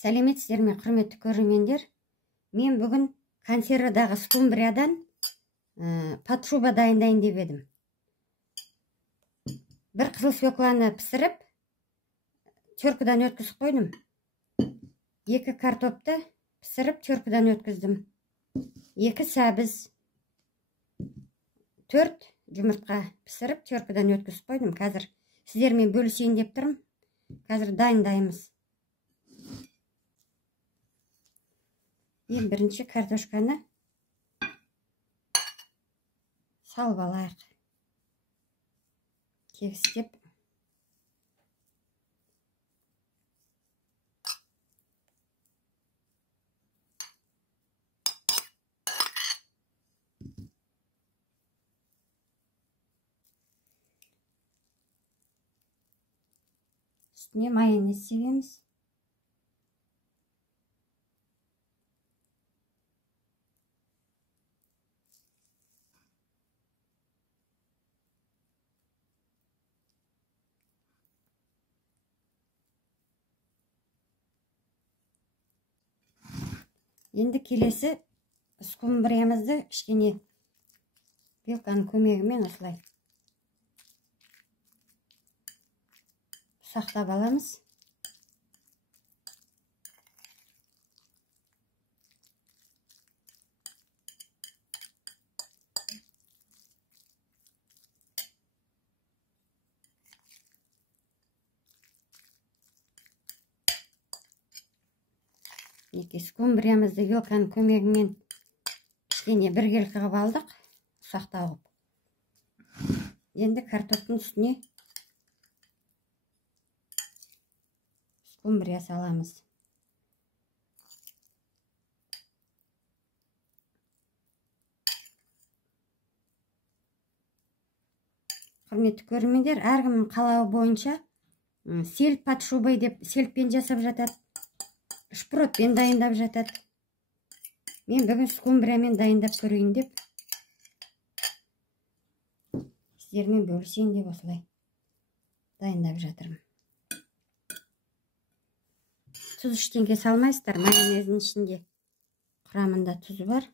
Сәлеметсіздер ме, құрметті көрермендер? Мен бүгін консервадағы скумбриядан подшуба дайындайын деп едім. Бір қызыл свекланы пісіріп, теркадан өткізіп қойдым. 2 картопты пісіріп, теркадан өткіздім. 2 сәбіз, 4 жұмыртқа пісіріп, теркадан өткізіп қойдым. Қазір сіздермен бөлісейін деп тұрмын. Қазір дайындаймыз. Ең бірінші картошканы салып алайық. Кегістеп. Üstüne mayonez себеміз. Енді келесі скумбриямызды кішкене вилканың көмегімен осылай сақтап аламыз. Скумбриямызды вилканың көмегімен кішкене біргел қылып алдық, ұсақтау қылып. Енді картоптың үстіне скумбрия саламыз. Құрметті көрермендер, әркімнің қалауы бойынша сельдь подшубой деп сельдьпен жасап жатады, шпротпен дайындап жатады. Мен бүгін скумбриямен дайындап көрейін деп, сіздермен бөлісейін деп осылай дайындап жатырмын. Тұз ештеңке салмайсыздар, майонездің ішінде құрамында тұзы бар.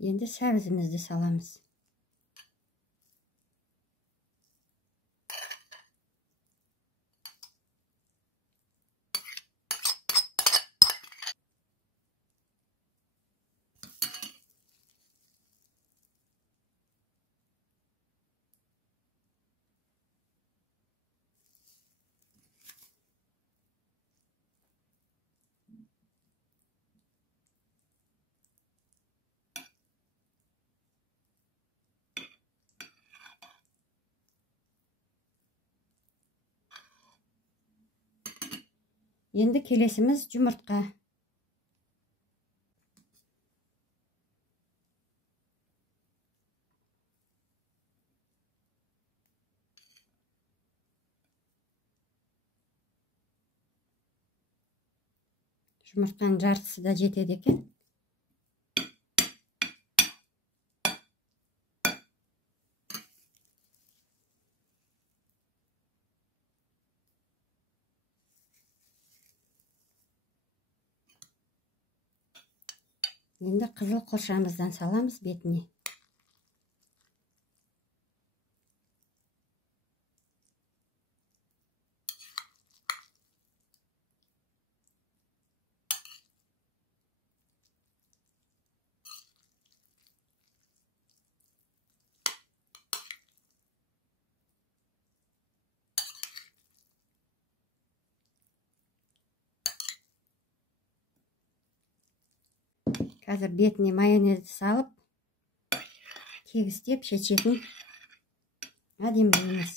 Енді сәбізімізді саламыз. Енді келесіміз жұмыртқа. Жұмыртқаның жартысы да жетеді екен. Енді қызыл құршамыздан саламыз бетіне. Қазір бетіне майонезді салып, кегістеп шешетін әдемілейміз.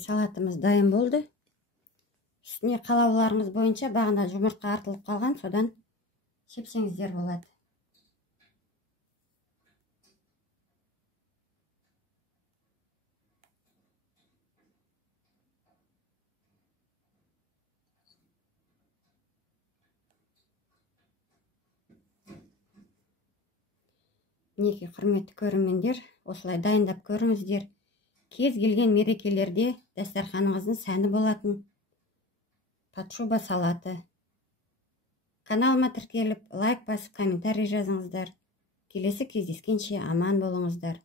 Салатымыз дайын болды. Үстіне қалауларыңыз бойынша бағана жұмыртқа артылып қалған, содан шепсеңіздер болады. Мінекей, құрметті көрермендер, осылай дайындап көріңіздер. Кез келген мерекелерде дастарханыңыздың сәні болатын подшуба салаты. Каналыма тіркеліп, лайк басып, комментарий жазыңыздар. Келесі кездескенше аман болыңыздар.